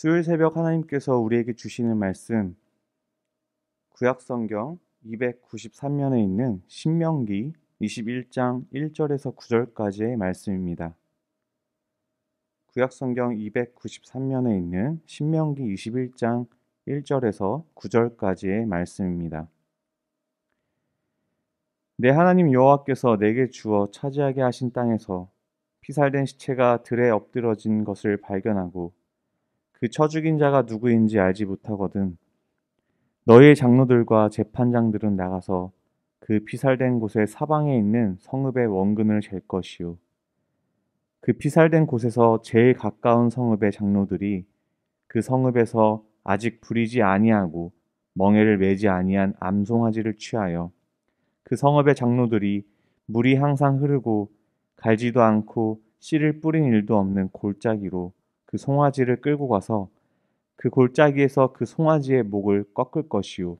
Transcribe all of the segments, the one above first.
수요일 새벽 하나님께서 우리에게 주시는 말씀, 구약성경 293면에 있는 신명기 21장 1절에서 9절까지의 말씀입니다. 구약성경 293면에 있는 신명기 21장 1절에서 9절까지의 말씀입니다. 내 하나님 여호와께서 내게 주어 차지하게 하신 땅에서 피살된 시체가 들에 엎드러진 것을 발견하고 그 쳐 죽인 자가 누구인지 알지 못하거든 너희의 장로들과 재판장들은 나가서 그 피살된 곳의 사방에 있는 성읍의 원근을 잴 것이요. 그 피살된 곳에서 제일 가까운 성읍의 장로들이 그 성읍에서 아직 부리지 아니하고 멍에를 매지 아니한 암송아지를 취하여 그 성읍의 장로들이 물이 항상 흐르고 갈지도 않고 씨를 뿌린 일도 없는 골짜기로 그 송아지를 끌고 가서 그 골짜기에서 그 송아지의 목을 꺾을 것이요.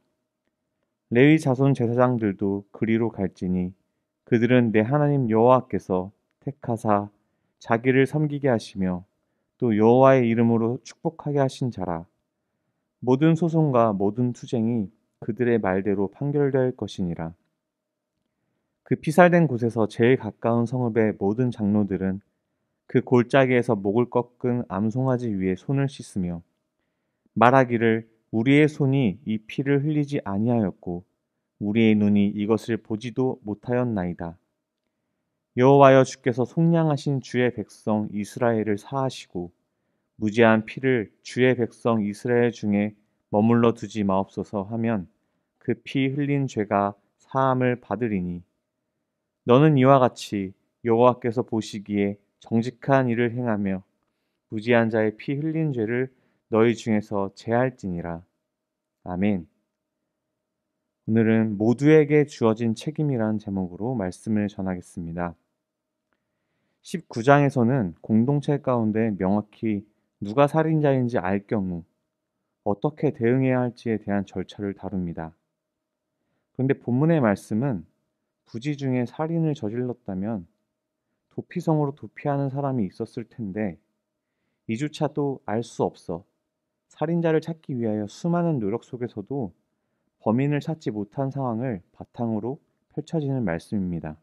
레위 자손 제사장들도 그리로 갈지니 그들은 내 하나님 여호와께서 택하사 자기를 섬기게 하시며 또 여호와의 이름으로 축복하게 하신 자라. 모든 소송과 모든 투쟁이 그들의 말대로 판결될 것이니라. 그 피살된 곳에서 제일 가까운 성읍의 모든 장로들은 그 골짜기에서 목을 꺾은 암송아지 위에 손을 씻으며 말하기를 우리의 손이 이 피를 흘리지 아니하였고 우리의 눈이 이것을 보지도 못하였나이다. 여호와여 주께서 속량하신 주의 백성 이스라엘을 사하시고 무죄한 피를 주의 백성 이스라엘 중에 머물러 두지 마옵소서 하면 그 피 흘린 죄가 사함을 받으리니 너는 이와 같이 여호와께서 보시기에 정직한 일을 행하며 무지한 자의 피 흘린 죄를 너희 중에서 제할지니라. 아멘. 오늘은 모두에게 주어진 책임이란 제목으로 말씀을 전하겠습니다. 19장에서는 공동체 가운데 명확히 누가 살인자인지 알 경우 어떻게 대응해야 할지에 대한 절차를 다룹니다. 그런데 본문의 말씀은 부지 중에 살인을 저질렀다면 도피성으로 도피하는 사람이 있었을 텐데 이조차도 알 수 없어 살인자를 찾기 위하여 수많은 노력 속에서도 범인을 찾지 못한 상황을 바탕으로 펼쳐지는 말씀입니다.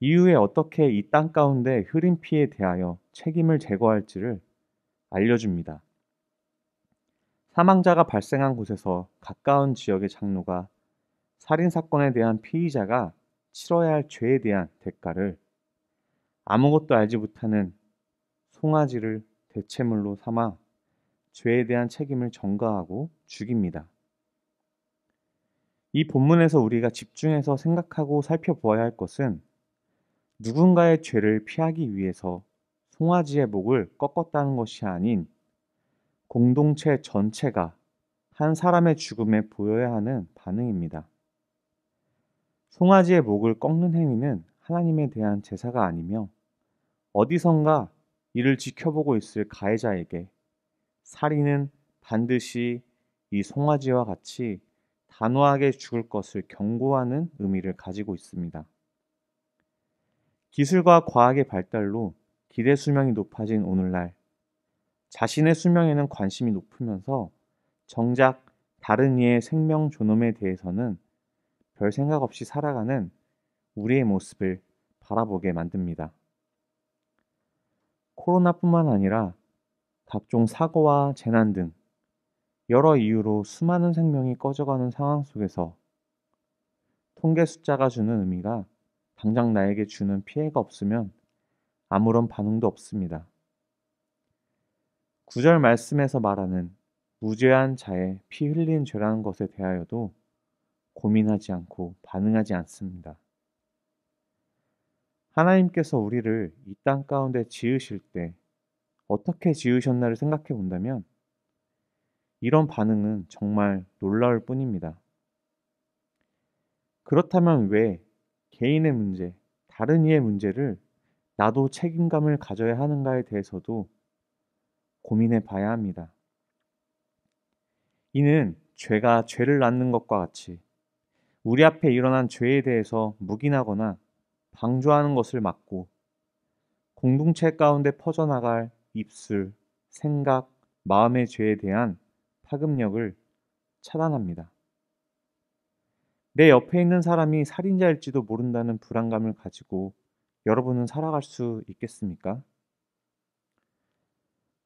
이후에 어떻게 이 땅 가운데 흐린 피에 대하여 책임을 제거할지를 알려줍니다. 사망자가 발생한 곳에서 가까운 지역의 장로가 살인사건에 대한 피의자가 치러야 할 죄에 대한 대가를 아무것도 알지 못하는 송아지를 대체물로 삼아 죄에 대한 책임을 전가하고 죽입니다. 이 본문에서 우리가 집중해서 생각하고 살펴보아야 할 것은 누군가의 죄를 피하기 위해서 송아지의 목을 꺾었다는 것이 아닌 공동체 전체가 한 사람의 죽음에 보여야 하는 반응입니다. 송아지의 목을 꺾는 행위는 하나님에 대한 제사가 아니며 어디선가 이를 지켜보고 있을 가해자에게 살인은 반드시 이 송아지와 같이 단호하게 죽을 것을 경고하는 의미를 가지고 있습니다. 기술과 과학의 발달로 기대 수명이 높아진 오늘날 자신의 수명에는 관심이 높으면서 정작 다른 이의 생명 존엄에 대해서는 별 생각 없이 살아가는 우리의 모습을 바라보게 만듭니다. 코로나뿐만 아니라 각종 사고와 재난 등 여러 이유로 수많은 생명이 꺼져가는 상황 속에서 통계 숫자가 주는 의미가 당장 나에게 주는 피해가 없으면 아무런 반응도 없습니다. 9절 말씀에서 말하는 무죄한 자의 피 흘린 죄라는 것에 대하여도 고민하지 않고 반응하지 않습니다. 하나님께서 우리를 이 땅 가운데 지으실 때 어떻게 지으셨나를 생각해 본다면 이런 반응은 정말 놀라울 뿐입니다. 그렇다면 왜 개인의 문제, 다른 이의 문제를 나도 책임감을 가져야 하는가에 대해서도 고민해 봐야 합니다. 이는 죄가 죄를 낳는 것과 같이 우리 앞에 일어난 죄에 대해서 묵인하거나 방조하는 것을 막고 공동체 가운데 퍼져나갈 입술, 생각, 마음의 죄에 대한 파급력을 차단합니다. 내 옆에 있는 사람이 살인자일지도 모른다는 불안감을 가지고 여러분은 살아갈 수 있겠습니까?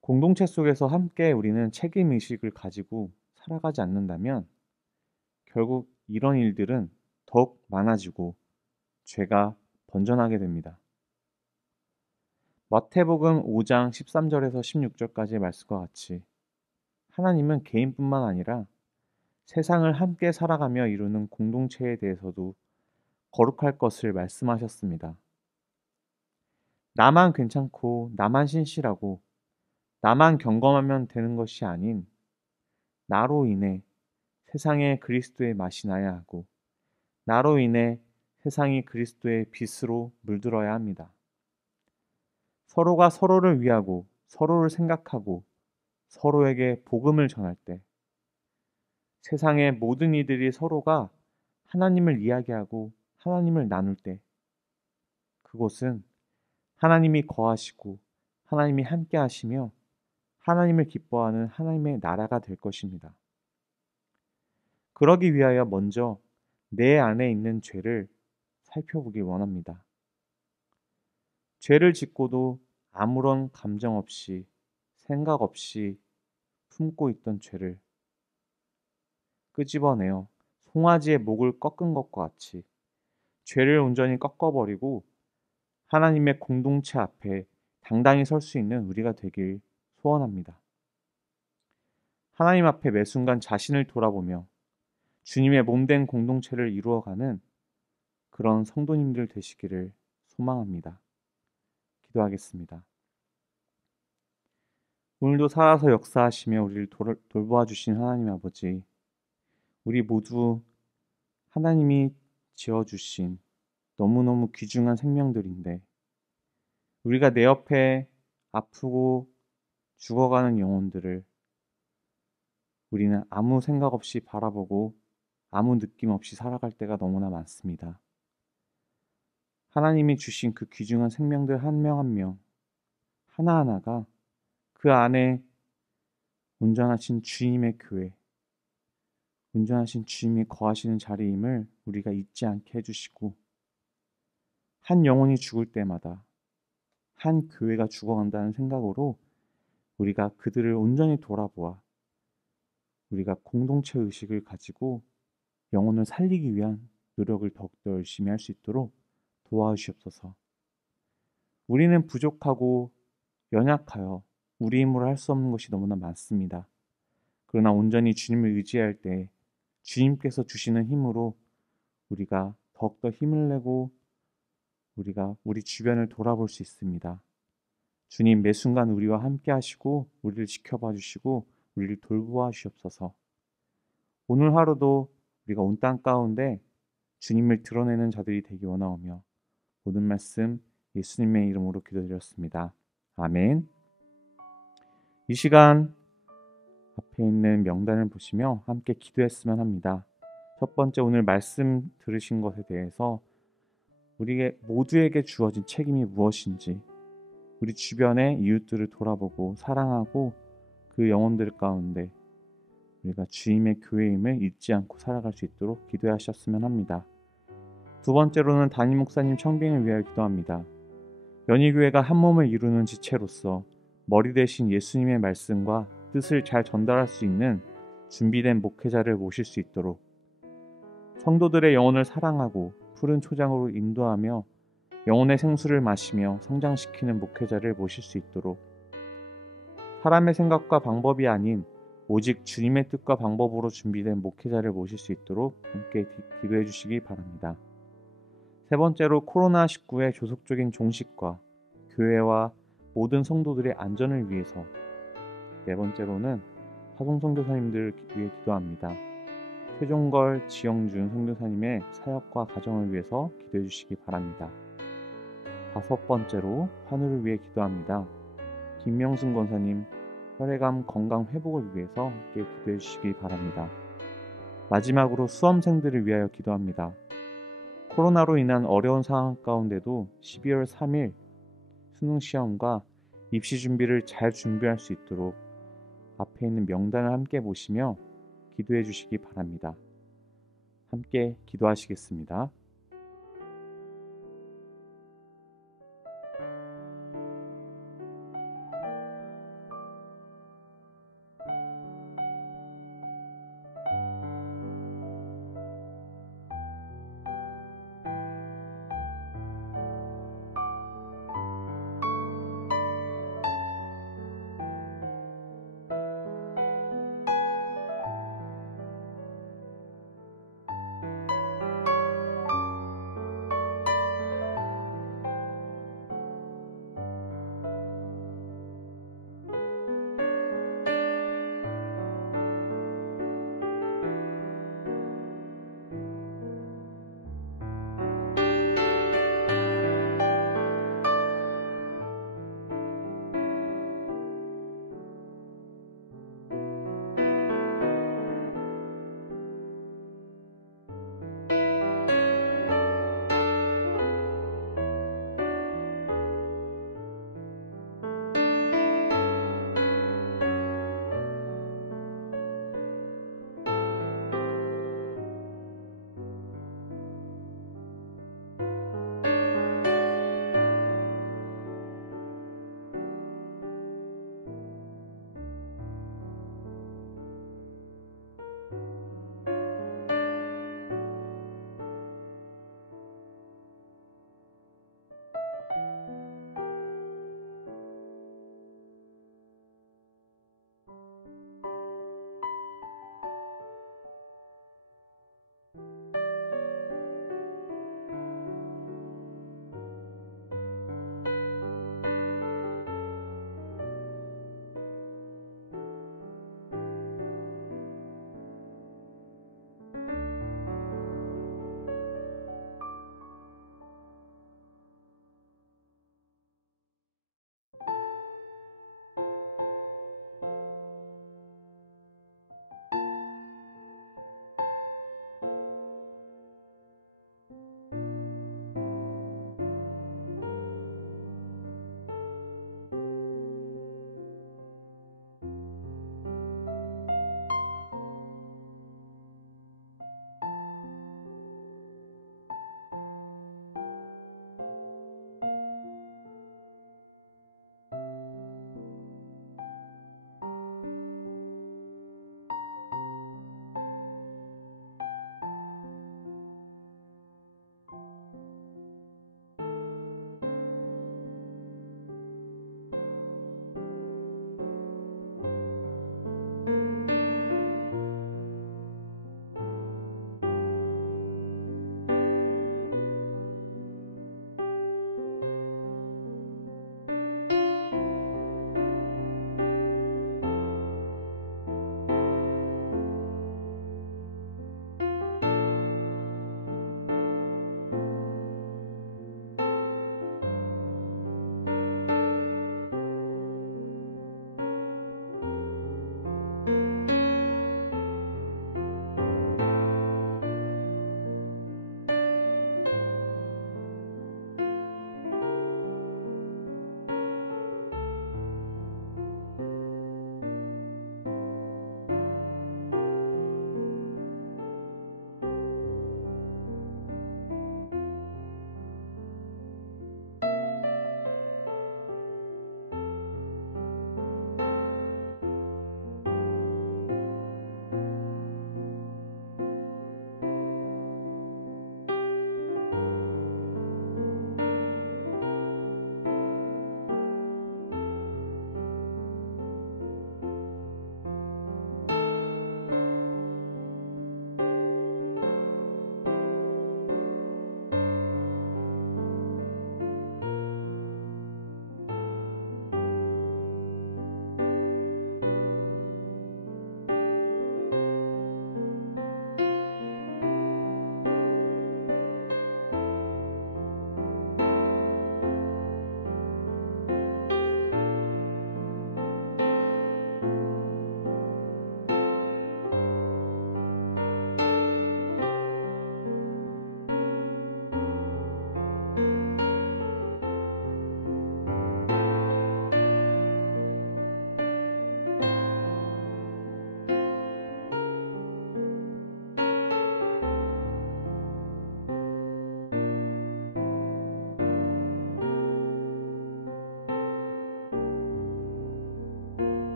공동체 속에서 함께 우리는 책임의식을 가지고 살아가지 않는다면 결국 이런 일들은 더욱 많아지고 죄가 번져나게 됩니다. 마태복음 5장 13절에서 16절까지의 말씀과 같이 하나님은 개인뿐만 아니라 세상을 함께 살아가며 이루는 공동체에 대해서도 거룩할 것을 말씀하셨습니다. 나만 괜찮고 나만 신실하고 나만 경건하면 되는 것이 아닌 나로 인해 세상에 그리스도의 맛이 나야 하고 나로 인해 세상이 그리스도의 빛으로 물들어야 합니다. 서로가 서로를 위하고 서로를 생각하고 서로에게 복음을 전할 때 세상의 모든 이들이 서로가 하나님을 이야기하고 하나님을 나눌 때 그곳은 하나님이 거하시고 하나님이 함께 하시며 하나님을 기뻐하는 하나님의 나라가 될 것입니다. 그러기 위하여 먼저 내 안에 있는 죄를 살펴보길 원합니다. 죄를 짓고도 아무런 감정 없이 생각 없이 품고 있던 죄를 끄집어내어 송아지의 목을 꺾은 것과 같이 죄를 온전히 꺾어버리고 하나님의 공동체 앞에 당당히 설 수 있는 우리가 되길 소원합니다. 하나님 앞에 매 순간 자신을 돌아보며 주님의 몸된 공동체를 이루어가는 그런 성도님들 되시기를 소망합니다. 기도하겠습니다. 오늘도 살아서 역사하시며 우리를 돌보아 주신 하나님 아버지, 우리 모두 하나님이 지어주신 너무너무 귀중한 생명들인데 우리가 내 옆에 아프고 죽어가는 영혼들을 우리는 아무 생각 없이 바라보고 아무 느낌 없이 살아갈 때가 너무나 많습니다. 하나님이 주신 그 귀중한 생명들 한 명 한 명 하나하나가 그 안에 온전하신 주님의 교회, 온전하신 주님이 거하시는 자리임을 우리가 잊지 않게 해주시고 한 영혼이 죽을 때마다 한 교회가 죽어간다는 생각으로 우리가 그들을 온전히 돌아보아 우리가 공동체 의식을 가지고 영혼을 살리기 위한 노력을 더욱더 열심히 할 수 있도록 도와주시옵소서. 우리는 부족하고 연약하여 우리 힘으로 할 수 없는 것이 너무나 많습니다. 그러나 온전히 주님을 의지할 때 주님께서 주시는 힘으로 우리가 더욱더 힘을 내고 우리가 우리 주변을 돌아볼 수 있습니다. 주님 매 순간 우리와 함께 하시고 우리를 지켜봐 주시고 우리를 돌보아 주시옵소서. 오늘 하루도 우리가 온 땅 가운데 주님을 드러내는 자들이 되기 원하오며 모든 말씀 예수님의 이름으로 기도드렸습니다. 아멘. 이 시간 앞에 있는 명단을 보시며 함께 기도했으면 합니다. 첫 번째, 오늘 말씀 들으신 것에 대해서 우리 모두에게 주어진 책임이 무엇인지 우리 주변의 이웃들을 돌아보고 사랑하고 그 영혼들 가운데 우리가 주님의 교회임을 잊지 않고 살아갈 수 있도록 기도하셨으면 합니다. 두 번째로는 담임 목사님 청빙을 위하여 기도합니다. 연희교회가 한 몸을 이루는 지체로서 머리 대신 예수님의 말씀과 뜻을 잘 전달할 수 있는 준비된 목회자를 모실 수 있도록 성도들의 영혼을 사랑하고 푸른 초장으로 인도하며 영혼의 생수를 마시며 성장시키는 목회자를 모실 수 있도록 사람의 생각과 방법이 아닌 오직 주님의 뜻과 방법으로 준비된 목회자를 모실 수 있도록 함께 기도해 주시기 바랍니다. 세 번째로 코로나19의 조속적인 종식과 교회와 모든 성도들의 안전을 위해서 네 번째로는 화송 선교사님들을 위해 기도합니다. 최종걸, 지영준 선교사님의 사역과 가정을 위해서 기도해 주시기 바랍니다. 다섯 번째로 환우를 위해 기도합니다. 김명순 권사님 혈액암 건강 회복을 위해서 함께 기도해 주시기 바랍니다. 마지막으로 수험생들을 위하여 기도합니다. 코로나로 인한 어려운 상황 가운데도 12월 3일 수능 시험과 입시 준비를 잘 준비할 수 있도록 앞에 있는 명단을 함께 보시며 기도해 주시기 바랍니다. 함께 기도하시겠습니다.